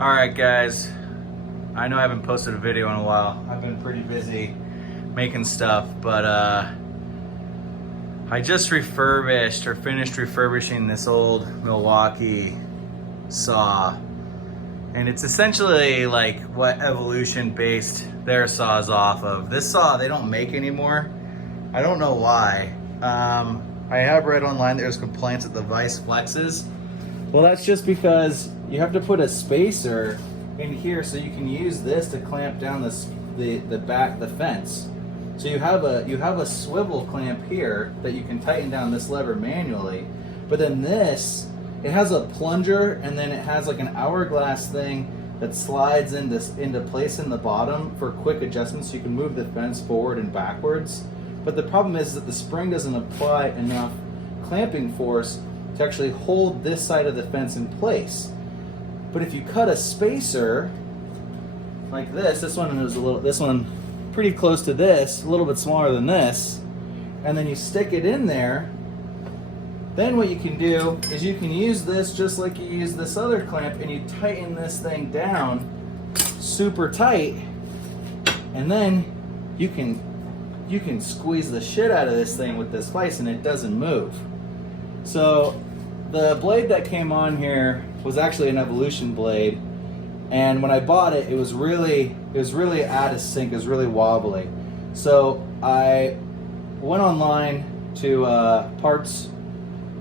Alright guys, I know I haven't posted a video in a while. I've been pretty busy making stuff, but I just refurbished or finished refurbishing this old Milwaukee saw. And it's essentially like what Evolution based their saws off of. This saw they don't make anymore. I don't know why. I have read online there's complaints that the vise flexes. Well, that's just because you have to put a spacer in here so you can use this to clamp down the fence. So you have a swivel clamp here that you can tighten down this lever manually. But then this, it has a plunger, and then it has like an hourglass thing that slides into place in the bottom for quick adjustments so you can move the fence forward and backwards. But the problem is that the spring doesn't apply enough clamping force to actually hold this side of the fence in place. But if you cut a spacer like this one pretty close to this, a little bit smaller than this, and then you stick it in there, then what you can do is you can use this just like you use this other clamp, and you tighten this thing down super tight, and then you can squeeze the shit out of this thing with this vise and it doesn't move. So the blade that came on here was actually an Evolution blade, and when I bought it, it was really out of sync. It was really wobbly. So I went online to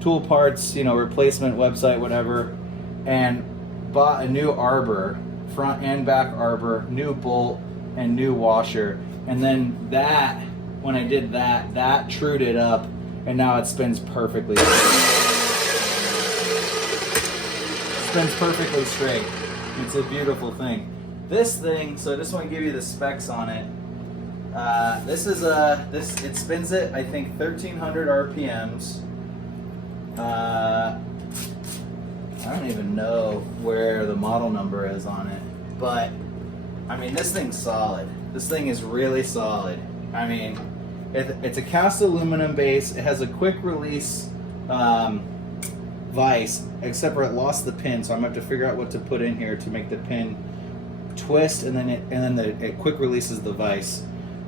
tool parts, replacement website, whatever, and bought a new arbor, front and back arbor, new bolt, and new washer. And then when I did that trued it up, and now it spins perfectly straight. It's a beautiful thing. This thing, so I just want to give you the specs on it. It spins it, I think, 1300 RPMs. I don't even know where the model number is on it, but I mean, this thing's solid. This thing is really solid. I mean, it's a cast aluminum base. It has a quick release vise, except for it lost the pin, so I'm gonna have to figure out what to put in here to make the pin twist, and then it quick releases the vise.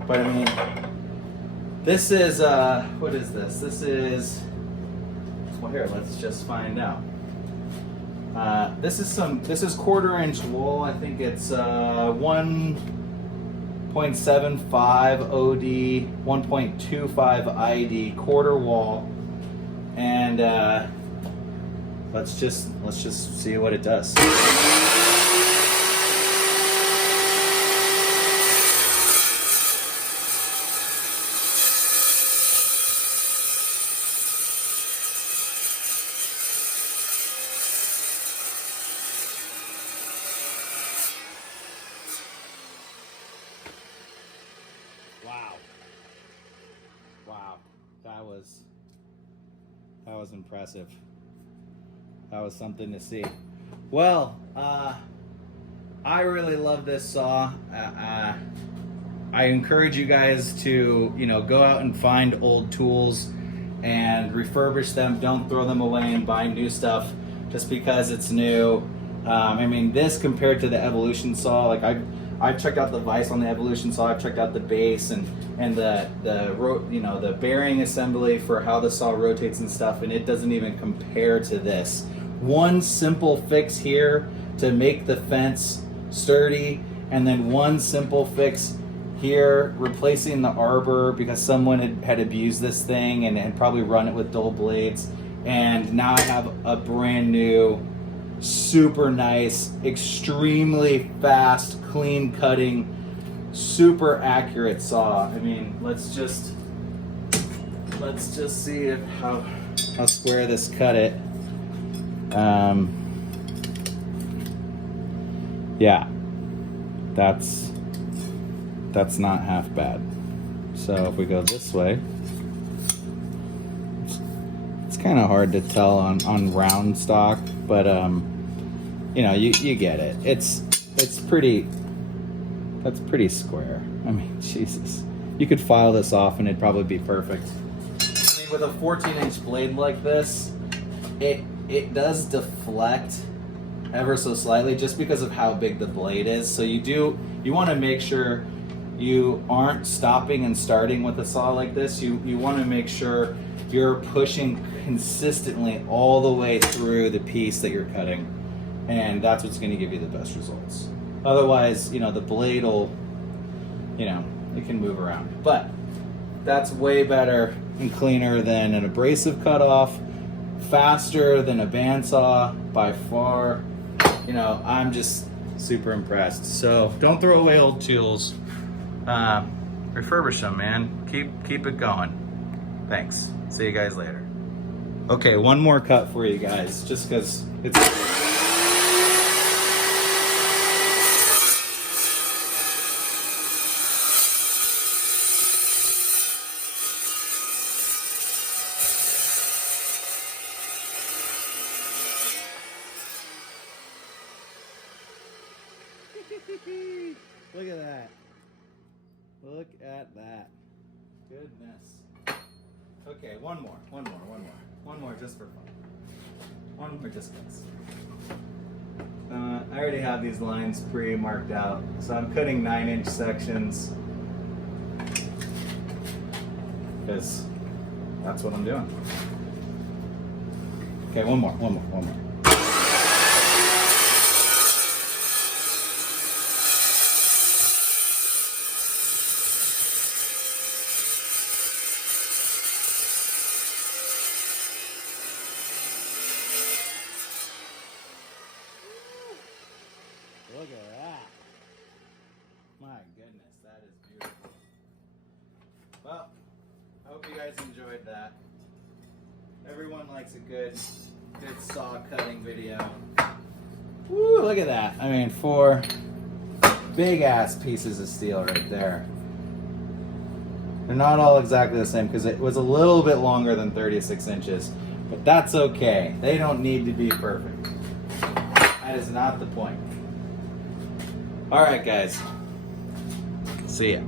But I mean, this is what is this? This is, well, here, let's just find out. This is 1/4-inch wool. I think it's 1.75 OD, 1.25 ID, quarter wall, and let's just see what it does. Wow, that was impressive. That was something to see. Well, I really love this saw. I encourage you guys to, go out and find old tools and refurbish them. Don't throw them away and buy new stuff just because it's new. I mean, this compared to the Evolution saw, like I've checked out the vise on the Evolution saw. I've checked out the base and the bearing assembly for how the saw rotates and stuff, and it doesn't even compare to this. One simple fix here to make the fence sturdy, and then one simple fix here replacing the arbor because someone had abused this thing and had probably run it with dull blades, and now I have a brand new, super nice, extremely fast, clean cutting, super accurate saw. I mean, let's just see how square this cut it. Yeah, that's not half bad. So if we go this way, it's kind of hard to tell on round stock, but you get it. That's pretty square. I mean, Jesus, you could file this off and it'd probably be perfect. I mean, with a 14-inch blade like this, it does deflect ever so slightly just because of how big the blade is. So you want to make sure you aren't stopping and starting with a saw like this. You want to make sure you're pushing consistently all the way through the piece that you're cutting, and that's what's going to give you the best results. Otherwise, you know, the blade will, you know, it can move around. But that's way better and cleaner than an abrasive cutoff, faster than a bandsaw by far. You know, I'm just super impressed. So don't throw away old tools. Refurbish them, man. Keep it going. Thanks. See you guys later. Okay, one more cut for you guys, just because it's... Look at that. Look at that. Goodness. Okay, one more just for fun. One more just because. I already have these lines pre-marked out, so I'm cutting 9-inch sections because that's what I'm doing. Okay, one more. Look at that. My goodness, that is beautiful. Well, I hope you guys enjoyed that. Everyone likes a good saw cutting video. Woo, look at that. I mean, 4 big ass pieces of steel right there. They're not all exactly the same because it was a little bit longer than 36 inches, but that's okay. They don't need to be perfect. That is not the point. All right, guys. See ya.